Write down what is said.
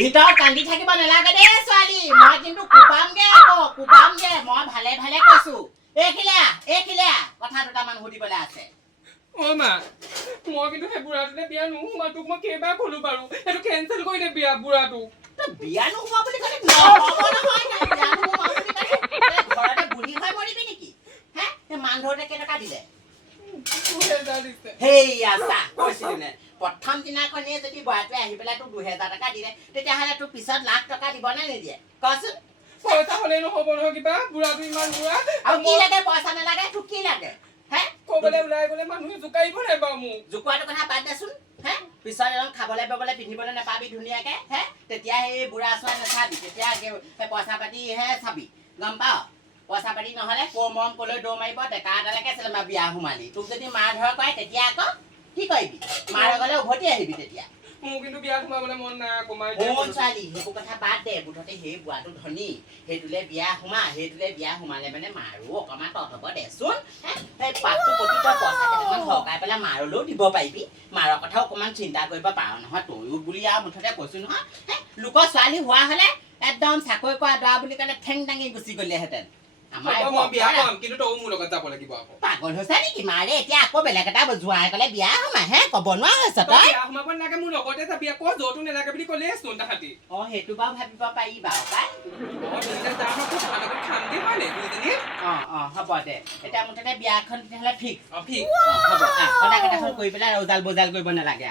ভিতৰত কান্দি থাকিব নালাগে দেই ছোৱালী মই কিন্তু কুপামগে আকৌ কুপামগে মই ভালে ভালে কৈছো এইখিলা কথা দুটামান সুধিবলৈ আছে অ মা মই কিন্তু সেই বুঢ়াটোলে বিয়া নোহোমা তোক মই কেইবাৰ ক'লো বাৰু সেইটো কেঞ্চেল কৰি দে বিয়া বুঢ়াটো বিয়া নোহোৱা বুলি ক'লে নহ'ব নহয় বিয়া নোহোৱা বুলি ক'লে ঘৰতে বুঢ়ী হৈ মৰিবি নেকি হে মান ধৰোতে কেইটকা দিলে সেইয়া চা কৈছিলো নে প্ৰথম দিনাখনেই যদি বুঢ়াটোৱে আহি পেলাই তোক 2000 টকা দিলে তেতিয়াহ'লে তোৰ পিছত লাখ টকা দিব নে নিদিয়ে কচোন পইচা হ'লে নহ'ব নহয় কিবা বুঢ়াটো ইমান বুঢ়া আৰু কি লাগে পইচা নালাগে তোক কি লাগে হে ক'বলৈ ওলাই গ'লে মানুহে জোকাৰিব নাই বাৰু মোক জোকোৱাটো কথা বাদ দেচোন হে পিছত একদম খাবলৈ পাবলৈ পিন্ধিবলৈ নাপাবি ধুনীয়াকে হে তেতিয়া সেই বুঢ়া চোৱা নাচাবি তেতিয়া সেই পইচা পাতিহে চাবি গম পাৱ পইচা পাতি নহ'লে কৰ মৰম ক'লৈ দৌৰ মাৰিব ডেকা এটালৈকে আছিলে আমাৰ বিয়া সোমালি তোক যদি মাৰ ধৰ কৰে তেতিয়া আকৌ কি কৰিবি মাৰ গ'লে উভতি আহিবি তেতিয়া মোৰ কিন্তু বিয়াত সোমাবলৈ মন নাই আকৌ মাৰ ছোৱালী সেইবোৰ কথা বাদ দে মুঠতে সেই বুঢ়াটো ধনী সেইটোলে বিয়া সোমালে মানে মাৰো অকণমান তত হ'ব দেচোন সেই পাতটো প্ৰতি তই পইচা কেইটামান সৰকাই পেলাই মাৰলৈও দিব পাৰিবি মাৰৰ কথাও অকণমান চিন্তা কৰিব পাৰ নহয় তয়ো বুলি আৰু মুঠতে কৈছো নহয় লোকৰ ছোৱালী হোৱা হ'লে একদম চাকৰি কৰা দৰা বুলি ক'লে ঠেং দাঙি গুচি গ'লেহেঁতেন পাগল হৈছে নেকি মাৰে এতিয়া আকৌ বেলেগ এটা জোৱাই ক'লে বিয়া সোমাই হে ক'ব নোৱাৰা হৈছ তই অ সেইটো বাৰু ভাবিব পাৰি বাৰু পাই অ হ'ব দে এতিয়া মুঠতে বিয়াখন তেতিয়াহ'লে ফিক্স হ'ব কটা কটাখন কৰি পেলাই ৰজাল বজাল কৰিব নালাগে